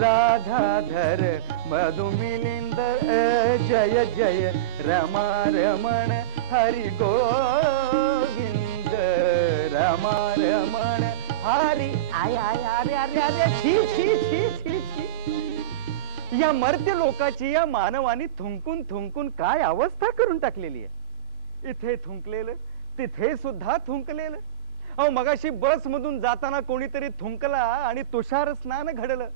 राधाधर मधुमिलिंद जय जय रमा रमण हरि गोविंद रमा रमण हरि आय आय अरे अरे अरे छी छी छी छी छी या मर्त्य लोकाची या मानवानी थुंकून थुंकून काय अवस्था करून टाकलेली आहे. इथे थुंकलेलं तिथे सुद्धा थुंकलेलं. अहो मगाशी बस मधून जाताना कोणीतरी थुंकला आणि तुषार स्नान घडलं.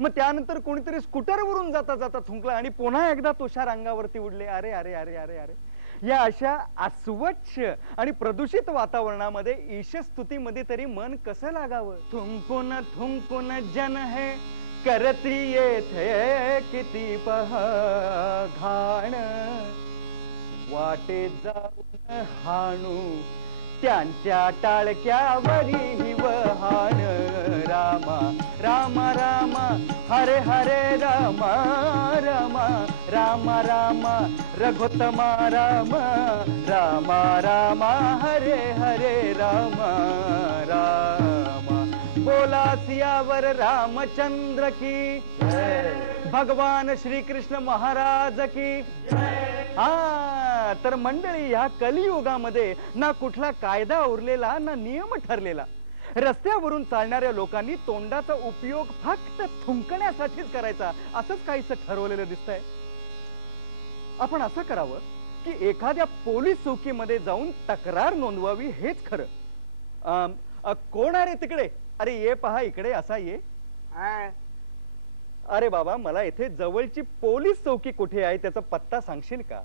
मग त्यानंतर कोणीतरी स्कूटर वरून जाता जाता थुंकला आणि पुन्हा एकदा तुषार अंगावरती उडले. अरे अरे अरे अरे अरे या अशा अस्वच्छ आणि प्रदूषित वातावरणामध्ये ईशस्तुतीमध्ये तरी मन कसं लागावं. थुंकून थुंकून जन है करती येथे किती पह घाण वाटे जाऊन हाणू त्यांच्या टाळक्यावरी वहाण. रामा रामा रामा हरे हरे रामा रामा रामा रामा रघुत्तमा रामा रामा रामा हरे हरे रामा रामा. बोला सियावर रामचंद्र की भगवान श्री कृष्ण महाराज की. हा तर मंडळी ह्या कलियुगामध्ये ना कुठला कायदा उरलेला ना नियम ठरलेला. रस्त्यावरून चालणाऱ्या लोकांनी तोंडाचा उपयोग फक्त थुंकण्यासाठीच करायचा असंच काहीच ठरवलेलं दिसतंय. आपण असं करावं की एखाद्या पोलीस चौकीमध्ये जाऊन तक्रार नोंदवावी हेच खरं. कोण आहे तिकडे. अरे ये पहा इकडे असा ये. अरे बाबा मला इथे जवळची पोलीस चौकी कुठे आहे त्याचा पत्ता सांगशील का.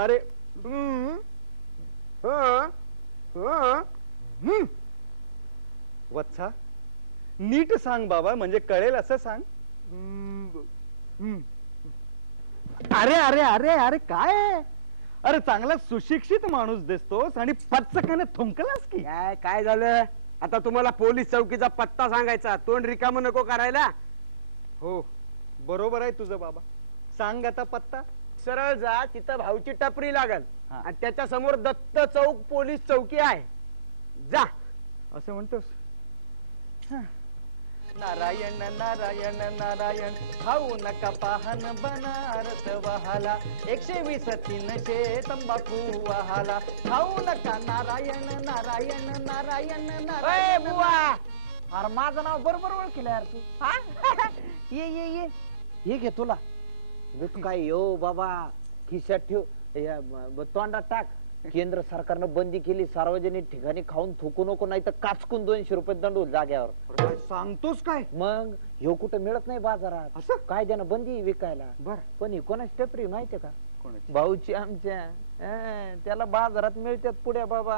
अरे वत्सा नीट सांग बाबा म्हणजे कळेल असं सांग. अरे अरे अरे अरे काय. अरे चांगला सुशिक्षित माणूस दिसतोस आणि पचकाने थुंकलास की काय झालं. आता तुम्हाला पोलीस चौकीचा पत्ता सांगायचा तोंड रिकाम नको करायला. हो बरोबर आहे तुझं बाबा. सांग आता पत्ता. सरळ जा तिथं भाऊची टपरी लागल आणि त्याच्या समोर दत्त चौक पोलीस चौकी आहे. जा. असं म्हणतोस. नारायण नारायण नारायण खाऊ नका पाहन बनारस वहाला 120 300 तंबाखू वहाला खाऊ नका नारायण नारायण नारायण नारायण. बुवा अरे माझं नाव बरोबर ओळखलं यार तू. ये ये ये हे घे तुला गुटखा यो बाबा खिशात ठेव तोंडात टाक. केंद्र सरकारनं बंदी केली सार्वजनिक ठिकाणी खाऊन थुकू नको नाही तर काचकून 200 रुपये दंड होईल जाग्यावर. सांगतोस काय. मग ह्यो कुठं मिळत नाही बाजारात. असं काय त्यानं बंदी विकायला. बर पण ही कोणाची टपरी माहितीये का. कोणाची. भाऊची आमच्या. त्याला बाजारात मिळतात पुढे बाबा.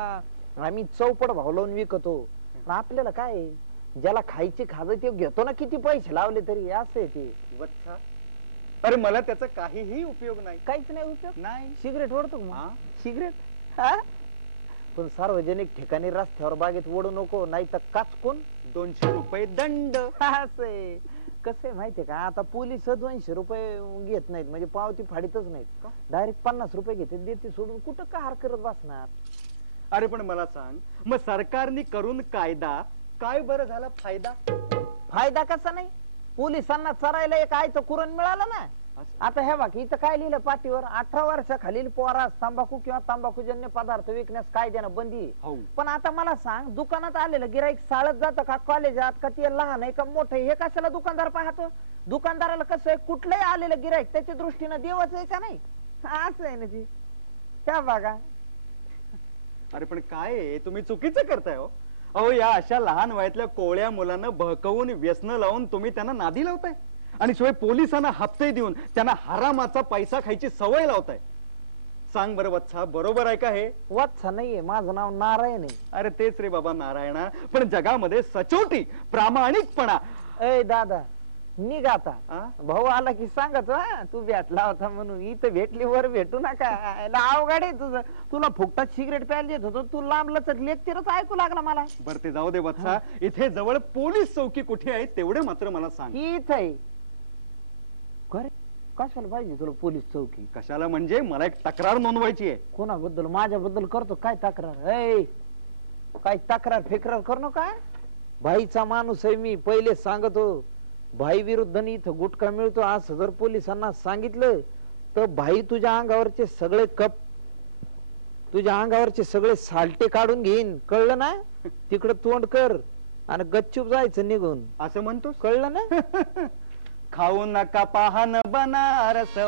आम्ही चौपट भाव लावून विकतो. आपल्याला काय ज्याला खायची खाज ते घेतो ना किती पैसे लावले तरी असं ते. वत्सा अरे मला त्याचा काहीही उपयोग नाही. काहीच नाही उपयोग नाही. सिगरेट ओढतो सिगरेट. पण सार्वजनिक ठिकाणी रस्त्यावर बागेत ओढू नको नाही तर काचकून 200 रुपये दंड. असे कसे माहितीये का आता पोलीस 200 रुपये घेत नाहीत म्हणजे पावती फाडीतच नाहीत. डायरेक्ट 50 रुपये घेते देते सोडून कुठं कार करत बसणार. अरे पण मला सांग मग सरकारने करून कायदा काय बरं झाला फायदा. फायदा कसा नाही. पोलिसांना चरायला एक आयचं कुरण मिळालं ना. आता हे बघ इथं काय लिहिलं पाठीवर 18 वर्षाखालील पोरास तंबाखू किंवा तंबाखूजन्य पदार्थ विकण्यास कायद्यानं बंदी. पण आता मला सांग दुकानात आलेलं गिराईक शाळेत जातं का कॉलेजात का ते लहान आहे का मोठं हे कशाला दुकानदार पाहतो. दुकानदाराला कसं आहे कुठलंही आलेलं गिराईक त्याच्या दृष्टीनं देवच आहे का नाही असं आहे ना ती. त्या बघा. अरे पण काय तुम्ही चुकीचं करताय हो. अहो या अशा लहान वयातल्या कोवळ्या मुलांना बहकवून व्यसन लावून तुम्ही त्यांना नादी लावताय आणि शिवाय पोलिसांना हप्ते देऊन त्यांना हरामाचा पैसा खायची सवय लावताय. सांग बरं वत्सा बरोबर आहे का हे. वत्सा नाहीये माझं नाव नारायण आहे. अरे तेच रे बाबा नारायणा पण जगामध्ये सचोटी प्रामाणिकपणा. ए दादा निघ आता. भाऊ आला की सांगत तू भेटला होता म्हणून. इथं भेटली वर भेटू नका. अवघड आहे तुझं. तुला फुकटात सिगरेट प्यायला देत होतो तू लांब लचक लेक्चरच ऐकू लागला मला. बरं ते जाऊ दे वत्सा. इथे जवळ पोलीस चौकी कुठे आहे तेवढे मात्र मला सांग. इथं आहे. कशाला पाहिजे तुला पोलीस चौकी. कशाला म्हणजे मला एक तक्रार नोंदवायची आहे. कोणाबद्दल. माझ्याबद्दल करतो काय तक्रार. काय तक्रार फेक्रार करू नका. भाईचा माणूस आहे मी, पहिले सांगतो. भाई विरुद्ध इथं गुटखा मिळतो असं जर पोलिसांना सांगितलं तर भाई तुझ्या अंगावरचे सगळे कप, तुझ्या अंगावरचे सगळे सालटे काढून घेईन, कळलं ना? तिकडं तोंड कर आणि गच्चूप जायचं निघून, असं म्हणतोस? कळलं ना? खाऊ नका पाहन बनारस